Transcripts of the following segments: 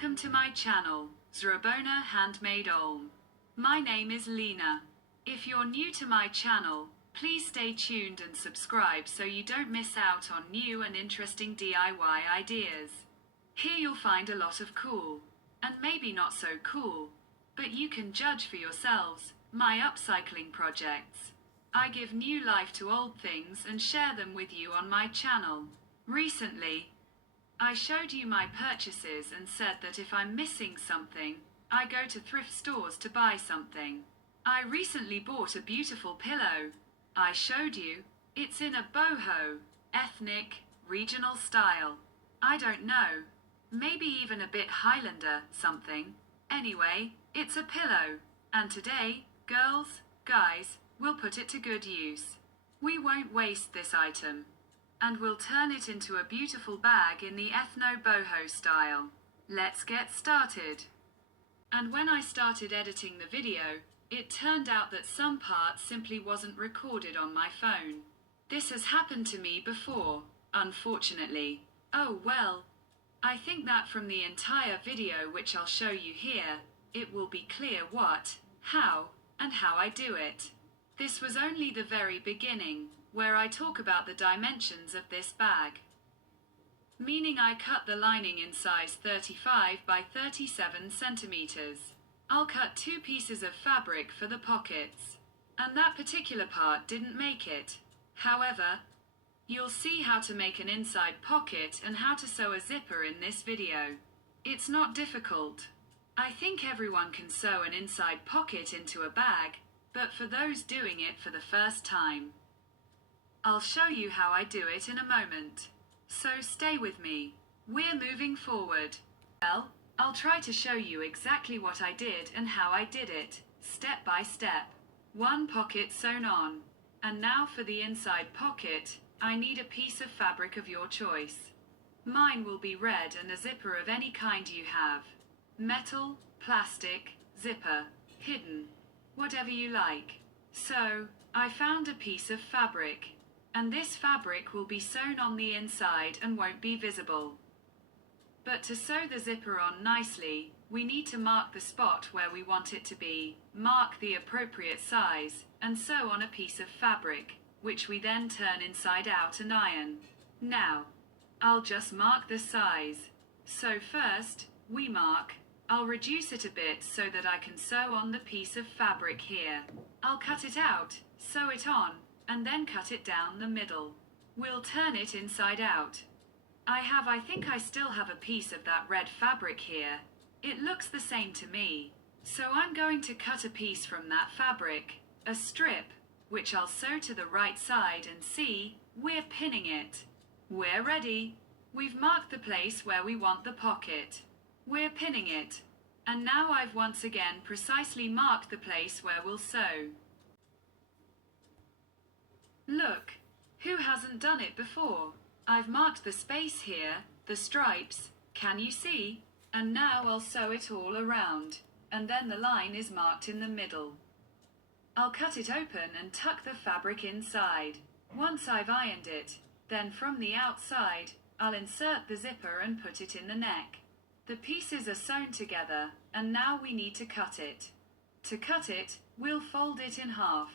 Welcome to my channel, Zrobione Handmade Olm. My name is Lena. If you're new to my channel, please stay tuned and subscribe so you don't miss out on new and interesting DIY ideas. Here you'll find a lot of cool, and maybe not so cool, but you can judge for yourselves, my upcycling projects. I give new life to old things and share them with you on my channel. Recently, I showed you my purchases and said that if I'm missing something, I go to thrift stores to buy something. I recently bought a beautiful pillow. I showed you. It's in a boho, ethnic, regional style. I don't know. Maybe even a bit Highlander something. Anyway, it's a pillow. And today, girls, guys, we'll put it to good use. We won't waste this item. And we'll turn it into a beautiful bag in the Ethno Boho style. Let's get started. And when I started editing the video, it turned out that some parts simply wasn't recorded on my phone. This has happened to me before, unfortunately. Oh well. I think that from the entire video which I'll show you here, it will be clear what, how, and how I do it. This was only the very beginning, where I talk about the dimensions of this bag. Meaning I cut the lining in size 35 by 37 centimeters. I'll cut 2 pieces of fabric for the pockets. And that particular part didn't make it. However, you'll see how to make an inside pocket and how to sew a zipper in this video. It's not difficult. I think everyone can sew an inside pocket into a bag, but for those doing it for the first time, I'll show you how I do it in a moment. So stay with me. We're moving forward. Well, I'll try to show you exactly what I did and how I did it, step by step. 1 pocket sewn on. And now for the inside pocket, I need a piece of fabric of your choice. Mine will be red and a zipper of any kind you have. Metal, plastic, zipper, hidden, whatever you like. So, I found a piece of fabric. And this fabric will be sewn on the inside and won't be visible. But to sew the zipper on nicely, we need to mark the spot where we want it to be, mark the appropriate size, and sew on a piece of fabric, which we then turn inside out and iron. Now, I'll just mark the size. So first, we mark. I'll reduce it a bit so that I can sew on the piece of fabric here. I'll cut it out, sew it on, and then cut it down the middle. We'll turn it inside out. I think I still have a piece of that red fabric here. It looks the same to me. So I'm going to cut a piece from that fabric, a strip, which I'll sew to the right side and see, we're pinning it. We're ready. We've marked the place where we want the pocket. We're pinning it. And now I've once again precisely marked the place where we'll sew. Look, who hasn't done it before? I've marked the space here, the stripes, can you see? And now I'll sew it all around, and then the line is marked in the middle. I'll cut it open and tuck the fabric inside. Once I've ironed it, then from the outside, I'll insert the zipper and put it in the neck. The pieces are sewn together, and now we need to cut it. To cut it, we'll fold it in half.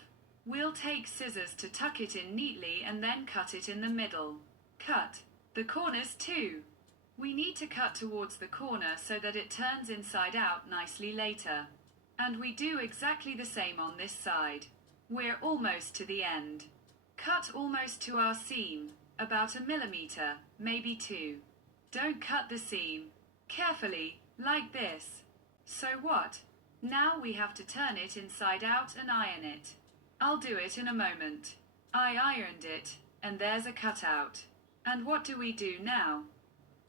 We'll take scissors to tuck it in neatly and then cut it in the middle. Cut the corners too. We need to cut towards the corner so that it turns inside out nicely later. And we do exactly the same on this side. We're almost to the end. Cut almost to our seam, about 1 millimeter, maybe 2. Don't cut the seam. Carefully, like this. So what? Now we have to turn it inside out and iron it. I'll do it in a moment. I ironed it, and there's a cutout. And what do we do now?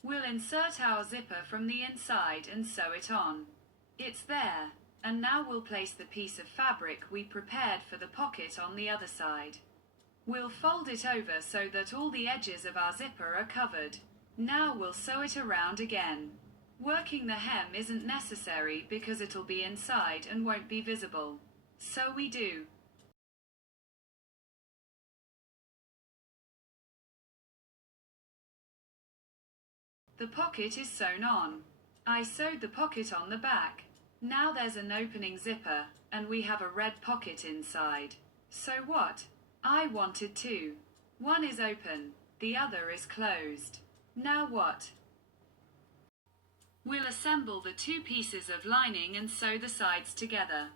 We'll insert our zipper from the inside and sew it on. It's there, and now we'll place the piece of fabric we prepared for the pocket on the other side. We'll fold it over so that all the edges of our zipper are covered. Now we'll sew it around again. Working the hem isn't necessary because it'll be inside and won't be visible. So we do. The pocket is sewn on. I sewed the pocket on the back. Now there's an opening zipper, and we have a red pocket inside. So what? I wanted two. One is open, the other is closed. Now what? We'll assemble the two pieces of lining and sew the sides together.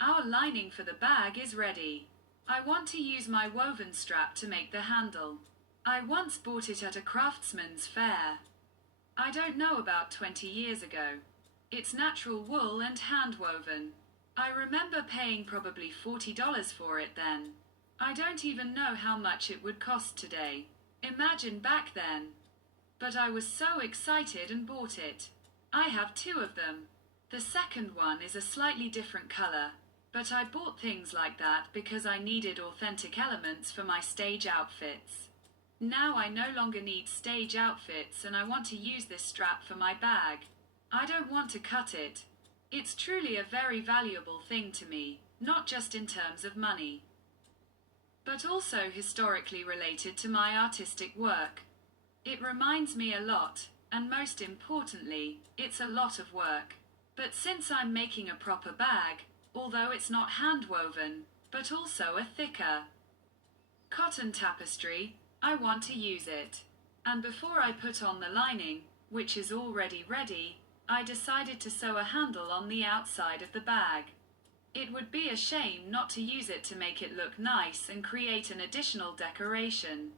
Our lining for the bag is ready. I want to use my woven strap to make the handle. I once bought it at a craftsman's fair. I don't know, about 20 years ago. It's natural wool and hand woven. I remember paying probably $40 for it then. I don't even know how much it would cost today. Imagine back then. But I was so excited and bought it. I have two of them. The second one is a slightly different color, but I bought things like that because I needed authentic elements for my stage outfits. Now I no longer need stage outfits and I want to use this strap for my bag. I don't want to cut it. It's truly a very valuable thing to me, not just in terms of money, but also historically related to my artistic work. It reminds me a lot, and most importantly, it's a lot of work. But since I'm making a proper bag, although it's not hand woven, but also a thicker cotton tapestry, I want to use it. And before I put on the lining, which is already ready, I decided to sew a handle on the outside of the bag. It would be a shame not to use it to make it look nice and create an additional decoration.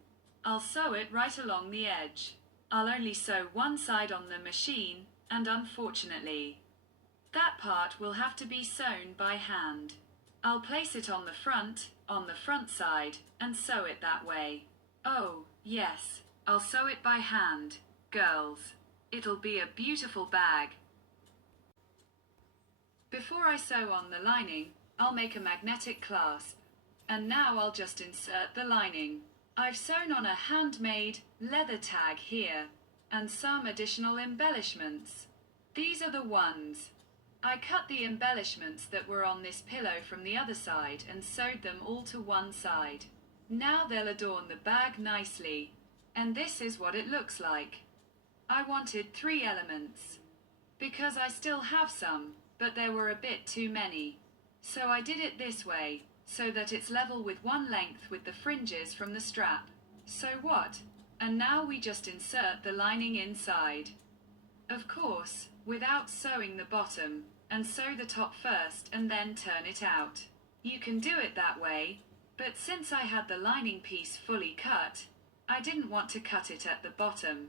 I'll sew it right along the edge. I'll only sew one side on the machine, and unfortunately, that part will have to be sewn by hand. I'll place it on the front side, and sew it that way. Oh, yes, I'll sew it by hand, girls. It'll be a beautiful bag. Before I sew on the lining, I'll make a magnetic clasp. And now I'll just insert the lining. I've sewn on a handmade leather tag here, and some additional embellishments. These are the ones. I cut the embellishments that were on this pillow from the other side and sewed them all to one side. Now they'll adorn the bag nicely, and this is what it looks like. I wanted 3 elements, because I still have some, but there were a bit too many. So I did it this way, so that it's level with one length with the fringes from the strap. So what? And now we just insert the lining inside. Of course, without sewing the bottom, and sew the top first and then turn it out. You can do it that way, but since I had the lining piece fully cut, I didn't want to cut it at the bottom.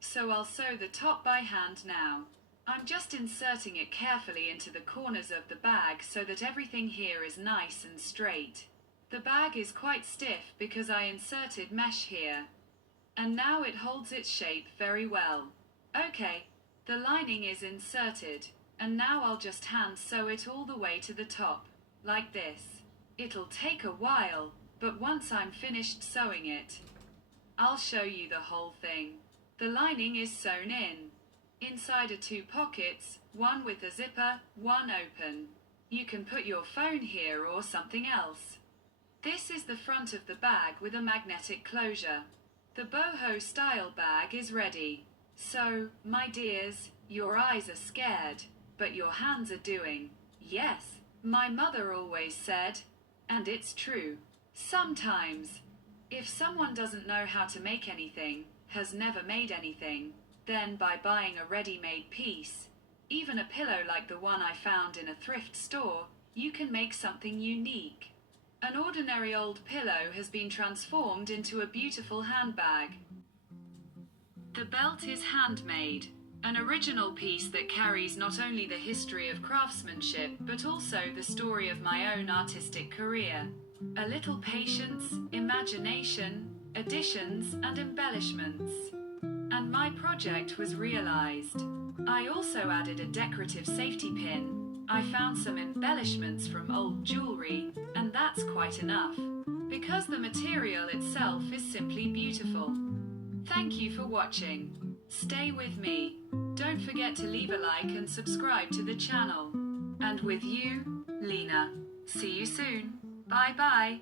So I'll sew the top by hand now. I'm just inserting it carefully into the corners of the bag so that everything here is nice and straight. The bag is quite stiff because I inserted mesh here, and now it holds its shape very well. Okay, the lining is inserted, and now I'll just hand sew it all the way to the top, like this. It'll take a while, but once I'm finished sewing it, I'll show you the whole thing. The lining is sewn in. Inside are 2 pockets, one with a zipper, one open. You can put your phone here or something else. This is the front of the bag with a magnetic closure. The boho style bag is ready. So, my dears, your eyes are scared, but your hands are doing. Yes, my mother always said, and it's true. Sometimes, if someone doesn't know how to make anything, has never made anything, then by buying a ready-made piece, even a pillow like the one I found in a thrift store, you can make something unique. An ordinary old pillow has been transformed into a beautiful handbag. The belt is handmade, an original piece that carries not only the history of craftsmanship but also the story of my own artistic career. A little patience, imagination, additions and embellishments, and my project was realized. I also added a decorative safety pin. I found some embellishments from old jewelry, and that's quite enough, because the material itself is simply beautiful. Thank you for watching. Stay with me. Don't forget to leave a like and subscribe to the channel. And with you, Lena. See you soon. Bye bye.